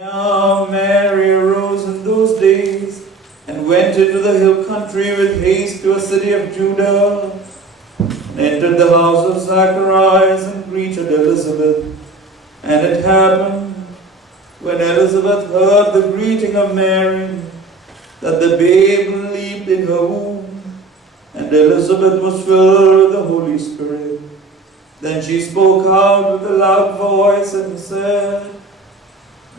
Now Mary arose in those days and went into the hill country with haste to a city of Judah, and entered the house of Zacharias and greeted Elizabeth. And it happened, when Elizabeth heard the greeting of Mary, that the babe leaped in her womb, and Elizabeth was filled with the Holy Spirit. Then she spoke out with a loud voice and said,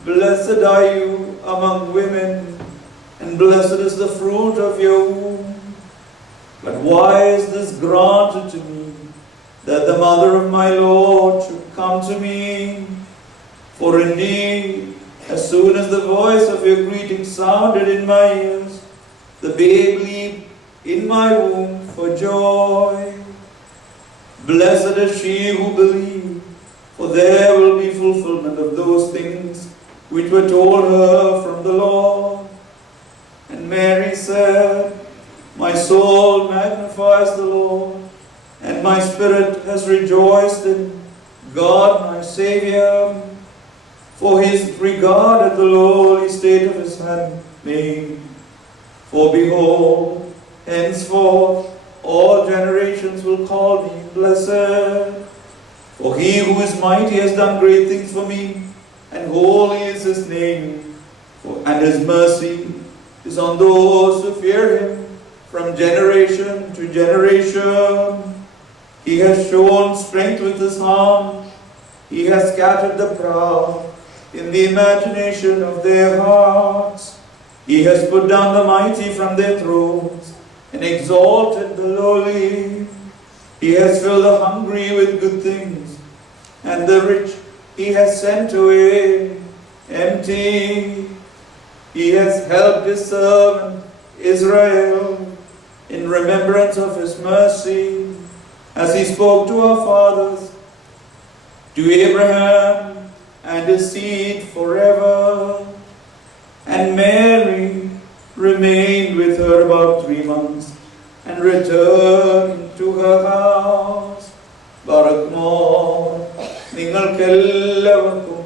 Blessed are you among women, and blessed is the fruit of your womb. But why is this granted to me, that the mother of my Lord should come to me? For indeed, as soon as the voice of your greeting sounded in my ears, the babe leaped in my womb for joy. Blessed is she who believed, for there will be fulfillment of those things which were told her from the Lord. And Mary said, My soul magnifies the Lord, and my spirit has rejoiced in God my Saviour, for he has regarded the lowly state of his handmaid. For behold, henceforth all generations will call me blessed. For he who is mighty has done great things for me, and holy is his name, and his mercy is on those who fear him from generation to generation. He has shown strength with his arm. He has scattered the proud in the imagination of their hearts. He has put down the mighty from their thrones and exalted the lowly. He has filled the hungry with good things, and the rich he has sent away empty. He has helped his servant Israel in remembrance of his mercy, as he spoke to our fathers, to Abraham and his seed forever. And Mary remained with her about 3 months and returned to her house. Barakmor, നിങ്ങൾക്കെല്ലാവർക്കും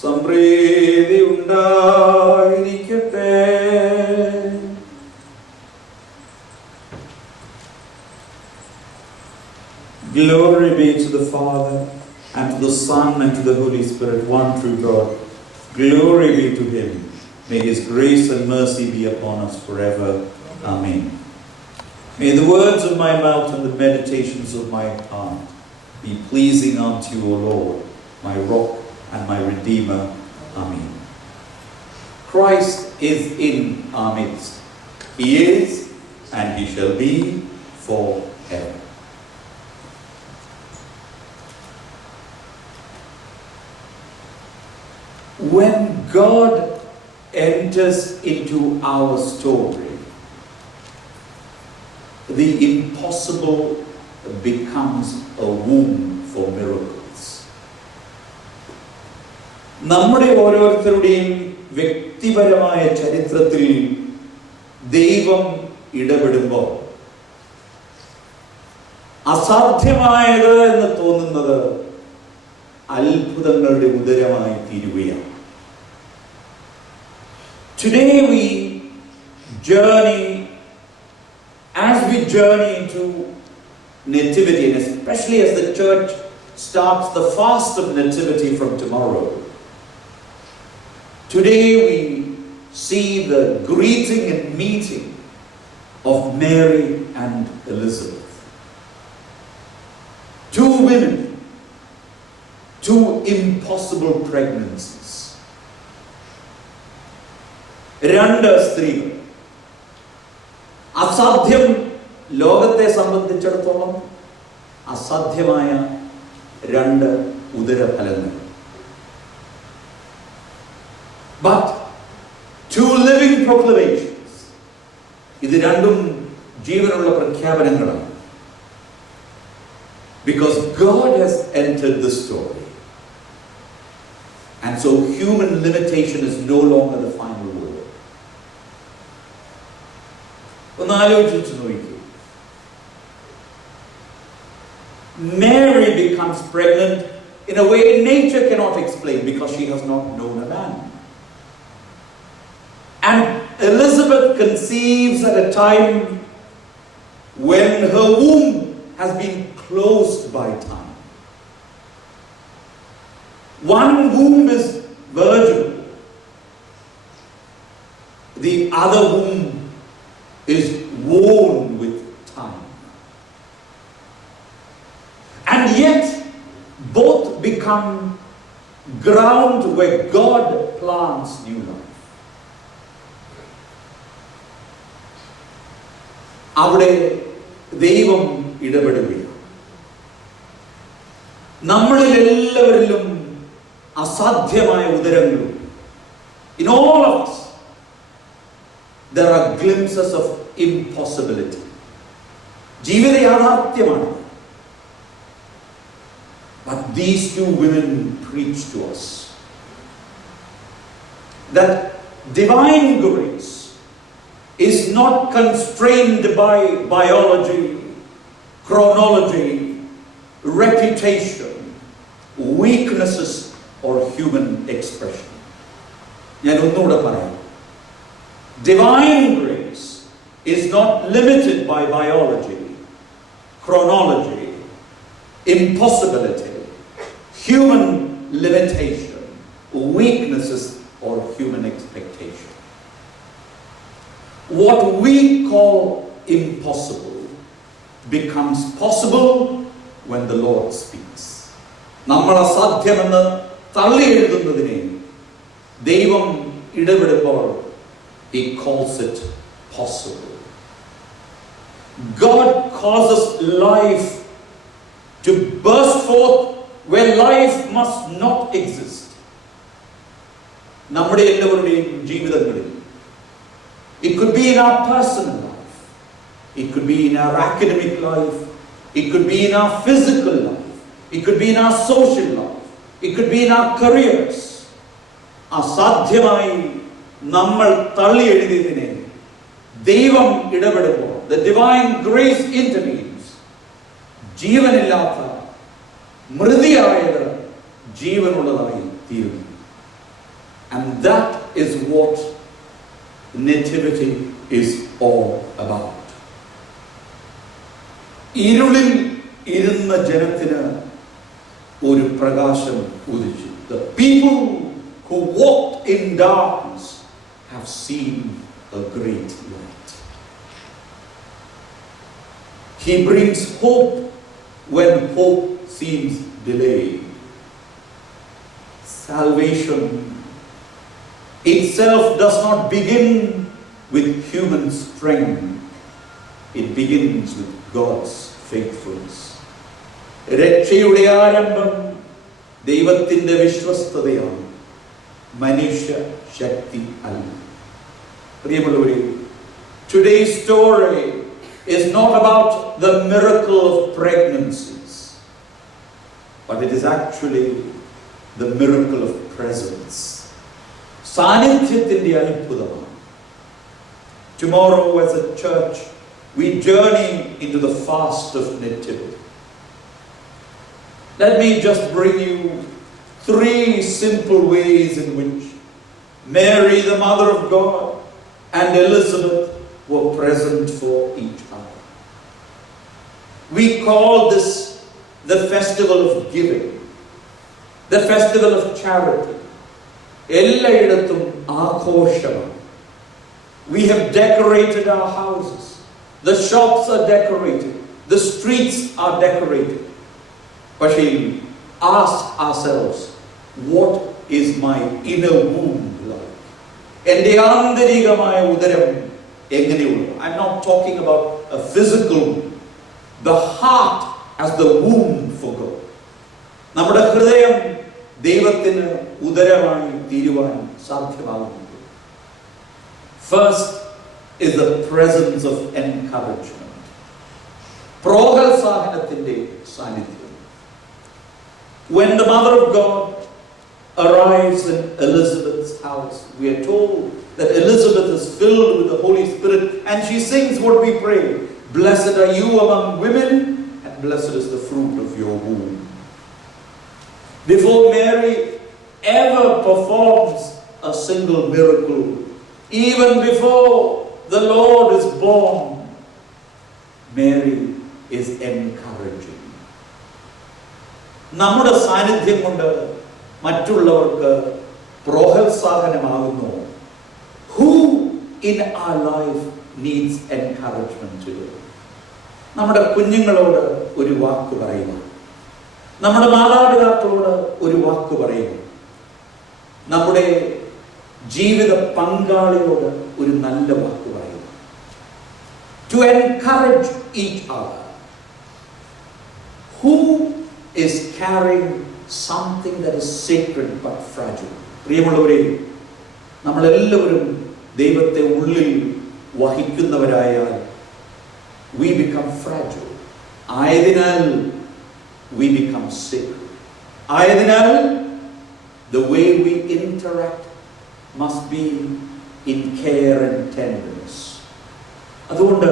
സമൃദ്ധി ഉണ്ടായിരിക്കട്ടെ. Glory be to the Father, and to the Son, and to the Holy Spirit, one true God. Glory be to him. May his grace and mercy be upon us forever. Amen. May the words of my mouth and the meditations of my heart be pleasing unto you, O Lord, my rock and my redeemer. Amen. Christ is in our midst. He is, and he shall be forever. When God enters into our story, the impossible becomes a womb for miracles. നമ്മുടെ ഓരോരുത്തരുടെയും വ്യക്തിപരമായ ചരിത്രത്തിൽ ദൈവം ഇടപെടുമ്പോൾ അസാധ്യമായത് എന്ന് തോന്നുന്നത് അത്ഭുതങ്ങളുടെ ഉദരമായി തീരുകയാണ്. Today we journey into Nativity, and especially as the church starts the fast of Nativity from tomorrow. Today we see the greeting and meeting of Mary and Elizabeth. 2 women, 2 impossible pregnancies. 2 സ്ത്രീകൾ. അസാധ്യം ലോകത്തെ സംബന്ധിച്ചിടത്തോളം അസാധ്യമായ 2 ഉദരഫലങ്ങൾ. But 2 living proclamations. ഇത് രണ്ടും ജീവനുള്ള പ്രഖ്യാപനങ്ങളാണ്. Because God has entered the story. And so human limitation is no longer the final word. ഒന്ന് ആലോചിച്ചു നോക്കൂ. Mary becomes pregnant in a way nature cannot explain, because she has not known a man. Elizabeth conceives at a time when her womb has been closed by time. One womb is virginal. The other womb is worn with time. And yet, both become ground where God plants new life. അവിടെ ദൈവം ഇടപെടുകയാണ്. നമ്മളിൽ എല്ലാവരിലും അസാധ്യമായ ഉദരങ്ങളും. In all of us, there are glimpses of impossibility. ജീവിത യാഥാർത്ഥ്യമാണ്. But these two women preach to us that divine grace is not constrained by biology, chronology, reputation, weaknesses, or human expression. ഞാൻ ഒന്നുകൂടെ പറയാം. Divine grace is not limited by biology, chronology, impossibility, human limitation, weaknesses, or human expectation. What we call impossible becomes possible when the Lord speaks. നമ്മൾ അസാധ്യമെന്ന് തള്ളി എഴുതുന്നതിനെ ദൈവം ഇടപെടുമ്പോൾ He calls it possible. God causes life to burst forth where life must not exist. നമ്മുടെ എല്ലാവരുടെയും ജീവിതങ്ങളിൽ, it could be in our personal life, it could be in our academic life, it could be in our physical life, it could be in our social life, it could be in our careers. അസാധ്യമായി നമ്മൾ തള്ളി എഴുതിയതിനെ ദൈവം ഇടപെടുമ്പോൾ, the divine grace intervenes. ജീവനില്ലാത്ത മൃതിയായത് ജീവനുള്ളതായി തീരുന്നു. And that is what nativity is all about. ഇരുളിൽ ഇരുന്ന ജനത്തിന് ഒരു പ്രകാശം ഉദിച്ചു. The people who walked in darkness have seen a great light. He brings hope when hope seems delayed. Salvation itself does not begin with human strength. It begins with God's faithfulness. രക്ഷയുടെ ആരംഭം ദൈവത്തിന്റെ വിശ്വസ്തതയാണ്, മനുഷ്യ ശക്തി അല്ല. പ്രിയമുള്ളവരെ, today's story is not about the miracle of pregnancies, but it is actually the miracle of presence. സാന്നിധ്യത്തിന്റെ അത്ഭുതമാണ്. Tomorrow as a church we journey into the fast of nativity. Let me just bring you 3 simple ways in which Mary, the mother of God, and Elizabeth were present for each other. We call this the festival of giving, the festival of charity. എല്ലായിടത്തും ആഘോഷമാണ്. We have decorated our houses. The shops are decorated. The streets are decorated. But we ask ourselves, what is my inner womb like? എൻ്റെ ആന്തരികമായ ഉദരം എങ്ങനെയുള്ളൂ? I'm not talking about a physical womb. The heart as the womb for God. നമ്മുടെ ഹൃദയം ദൈവത്തിന് ഉദരമായി തീരുവാൻ സാധ്യമാകുന്നു. First is the presence of encouragement. പ്രോത്സാഹനത്തിന്റെ സാന്നിധ്യം. When the mother of God arrives in Elizabeth's house, we are told that Elizabeth is filled with the Holy Spirit and she sings what we pray. Blessed are you among women and blessed is the fruit of your womb. Before Mary ever performs a single miracle, Even before the Lord is born, Mary is encouraging. നമ്മുടെ സാന്നിധ്യം കൊണ്ട് മറ്റുള്ളവർക്ക് പ്രോത്സാഹനമാകുന്നു. Who in our life needs encouragement today? നമ്മുടെ കുഞ്ഞുങ്ങളോട് ഒരു വാക്ക് പറയുക, നമ്മുടെ മാതാപിതാക്കളോട് ഒരു വാക്ക് പറയുക, നമ്മുടെ ജീവിത പങ്കാളിയോട് ഒരു നല്ല വാക്ക് പറയുക. To encourage each other. Who is carrying something that is sacred but fragile? പ്രിയമുള്ളവരെ, നമ്മളെല്ലാവരും ദൈവത്തെ ഉള്ളിൽ വഹിക്കുന്നവരായാൽ we become fragile. ആയതിനാൽ we become sacred. ആയതിനാൽ the way we interact must be in care and tenderness. അതുകൊണ്ട്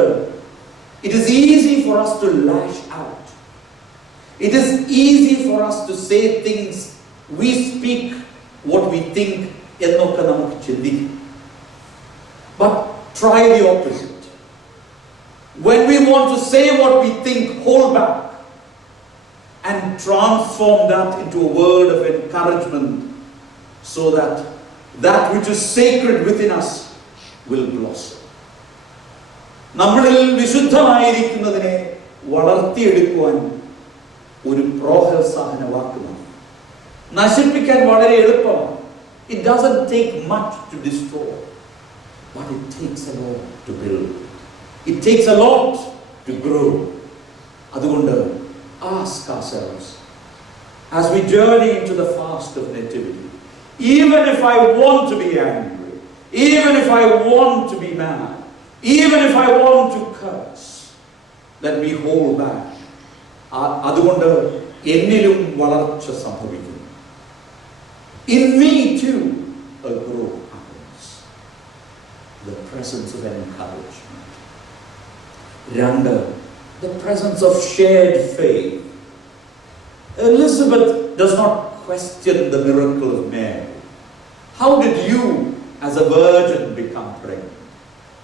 it is easy for us to lash out. It is easy for us to say things, we speak what we think എന്നൊക്കെ നമുക്ക് ചിന്തിക്കാം. But try the opposite. When we want to say what we think, hold back and transform that into a word of encouragement so that that which is sacred within us will blossom. നമ്മളിൽ വിശുദ്ധമായിരിക്കുന്നതിനെ വളർത്തിയെടുക്കുവാൻ ഒരു പ്രോത്സാഹന വാക്ക് മതി. നശിപ്പിക്കാൻ വളരെ എളുപ്പമാണ്. It doesn't take much to destroy, but it takes a lot to build. It takes a lot to grow. അതുകൊണ്ട് ask ourselves as we journey into the fast of nativity, even if I want to be angry, even if I want to be mad, even if I want to curse, let me hold back. അതുകൊണ്ട് എന്നിലും വളർച്ച സംഭവിക്കുന്നു. In me too a growth happens. The presence of encouragement. രണ്ട്, the presence of shared faith. Elizabeth does not question the miracle of Mary. How did you as a virgin become pregnant?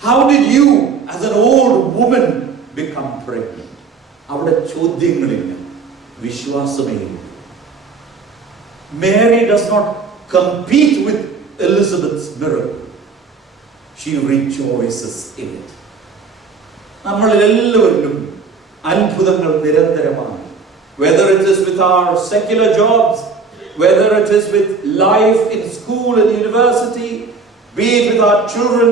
How did you as an old woman become pregnant? അവിടെ ചോദ്യങ്ങളില്ല, വിശ്വാസമേ. Mary does not compete with Elizabeth's miracle. She rejoices in it. നമ്മളെല്ലാവരിലും അത്ഭുതങ്ങൾ നിരന്തരമാണ്. Whether it is with our secular jobs, whether it is with life in school and university, be it with our children,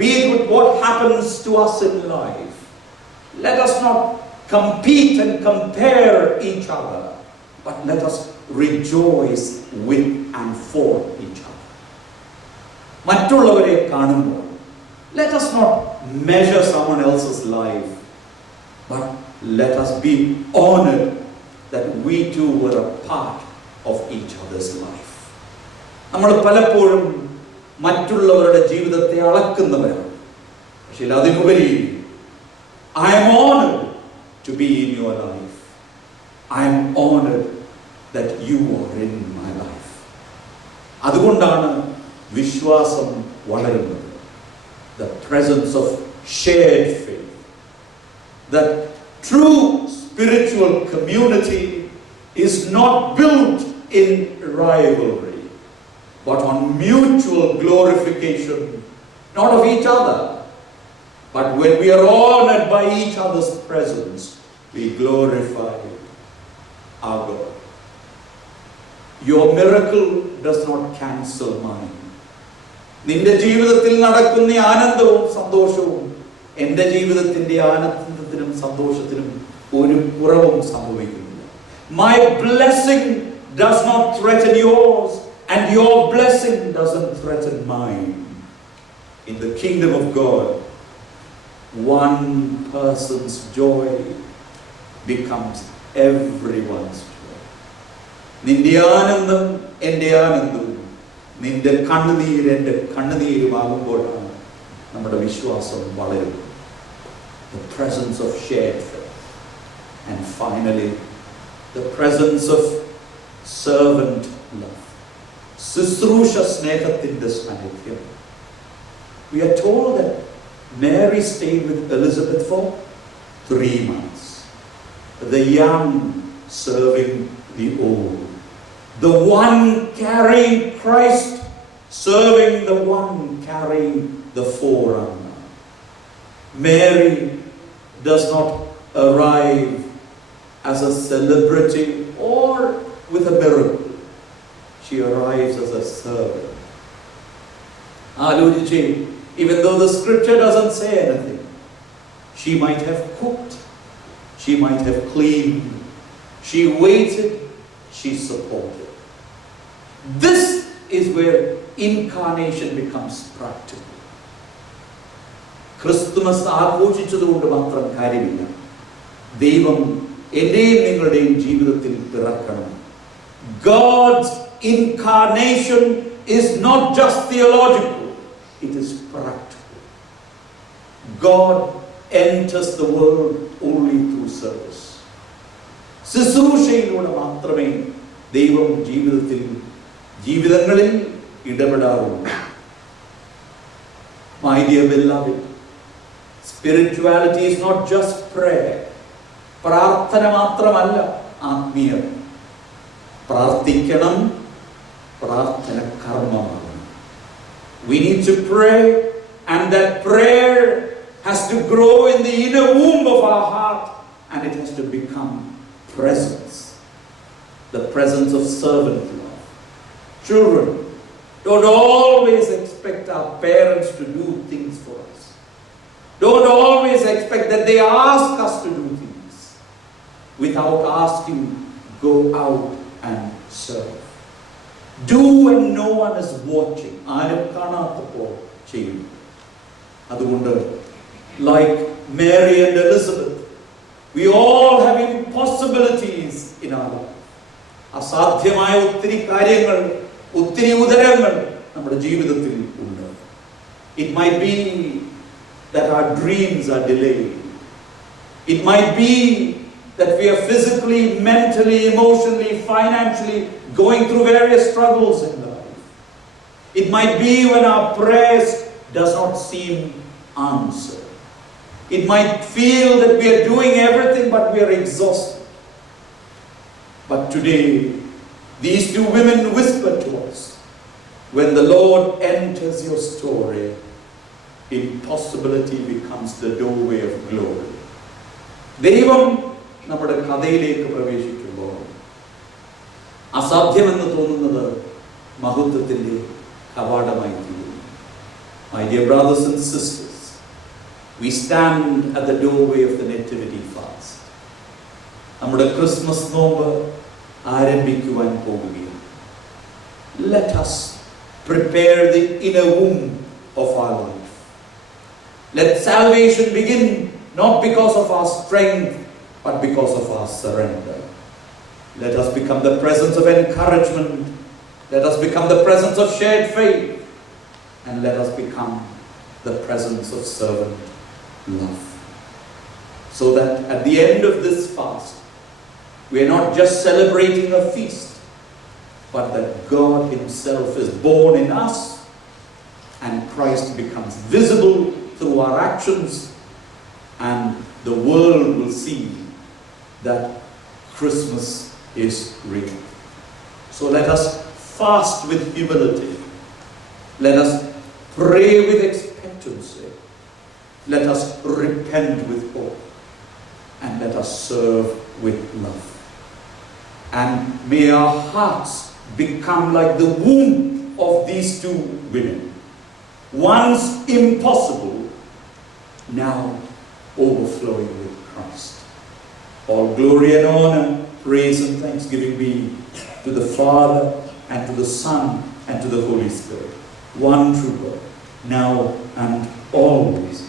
be it with what happens to us in life. Let us not compete and compare each other, but let us rejoice with and for each other. മറ്റുള്ളവരെ കാണുമ്പോൾ let us not measure someone else's life, but let us be honored that we too were a part of each other's life. നമ്മൾ പലപ്പോഴും മറ്റുള്ളവരുടെ ജീവിതത്തെ അളക്കുന്നവരാണ്. പക്ഷേ അതിനുപരി I am honored to be in your life. I am honored that you are in my life. അതുകൊണ്ടാണ് വിശ്വാസം വളരുന്നത്. The presence of shared faith. That true spiritual community is not built in rivalry, but on mutual glorification, not of each other, but when we are honored by each other's presence, we glorify our God. Your miracle does not cancel mine. നിന്റെ ജീവിതത്തിൽ നടക്കുന്ന ആനന്ദവും സന്തോഷവും എൻ്റെ ജീവിതത്തിൻ്റെ ആനന്ദത്തിനും സന്തോഷത്തിനും ഒരു കുറവും സംഭവിക്കുന്നില്ല. My blessing does not threaten yours, and your blessing doesn't threaten mine. In the kingdom of God, one person's joy becomes everyone's joy. നിന്റെ ആനന്ദം എൻ്റെ ആനന്ദവും നിന്റെ കണ്ണുനീര് എൻ്റെ കണ്ണുനീരുമാകുമ്പോഴാണ് നമ്മുടെ വിശ്വാസം വളരുന്നത്. The presence of shared faith. And finally, the presence of servant love. ശുശ്രൂഷ സ്നേഹത്തിൻ്റെ സാന്നിധ്യം. We are told that Mary stayed with Elizabeth for 3 months. The young serving the old. The one carrying Christ, serving the one carrying the forerunner. Mary does not arrive as a celebrity or with a miracle. She arrives as a servant. Even though the scripture doesn't say anything, she might have cooked, she might have cleaned, she waited, she supported. This is where incarnation becomes practical. Christmas ആഘോഷിച്ചതുകൊണ്ട് മാത്രം കാര്യമില്ല. ദൈവം എന്റെയും നിങ്ങളുടെയും ജീവിതത്തിൽ പിറക്കണം. God's incarnation is not just theological, it is practical. God enters the world only through service. ശുശ്രൂഷയിലൂടെ മാത്രമേ ദൈവം ജീവിതങ്ങളിൽ ഇടപെടാറുള്ളൂ. My dear beloved, spirituality is not just prayer. പ്രാർത്ഥന മാത്രമല്ല ആത്മീയത. പ്രാർത്ഥിക്കണം, പ്രാർത്ഥന കർമ്മമാണ്. We need to pray, and that prayer has to grow in the inner womb of our heart, and it has to become presence. The presence of servant love. Children, don't always expect our parents to do things for us. Don't always expect that they ask us to do things. Without asking, go out and serve. Do when no one is watching. ആരും കാണാത്തപ്പോൾ ചെയ്യും. അതുകൊണ്ട്, like Mary and Elizabeth, we all have impossibilities in our life. അസാധ്യമായ ഒത്തിരി കാര്യങ്ങൾ, ഒത്തിരി ഉദരങ്ങൾ നമ്മുടെ ജീവിതത്തിൽ ഉണ്ട്. It might be that our dreams are delayed. It might be that we are physically, mentally, emotionally, financially going through various struggles in life. It might be when our prayers does not seem answered. It might feel that we are doing everything but we are exhausted. But today, these two women whisper to us, when the Lord enters your story, impossibility becomes the doorway of glory. ദൈവം നമ്മുടെ കഥയിലേക്ക് പ്രവേശിക്കുമ്പോൾ അസാധ്യമെന്ന് തോന്നുന്നത് മഹത്വത്തിന്റെ കവാടമായി തീരുന്നു. My dear brothers and sisters, we stand at the doorway of the nativity fast. നമ്മുടെ Christmas നോമ്പ് ആരംഭിക്കുവാൻ പോകുകയാണ്. Let us prepare the inner womb of our life. Let salvation begin not because of our strength, but because of our surrender. Let us become the presence of encouragement. Let us become the presence of shared faith. And let us become the presence of servant love. So that at the end of this fast, we are not just celebrating a feast, but that God Himself is born in us and Christ becomes visible through our actions, and the world will see that Christmas is real. So let us fast with humility. Let us pray with expectancy. Let us repent with hope. And let us serve with love. And may our hearts become like the womb of these two women. Once impossible, now overflowing with Christ. All glory and honor, praise and thanksgiving be to the Father and to the Son and to the Holy Spirit, one true God, now and always.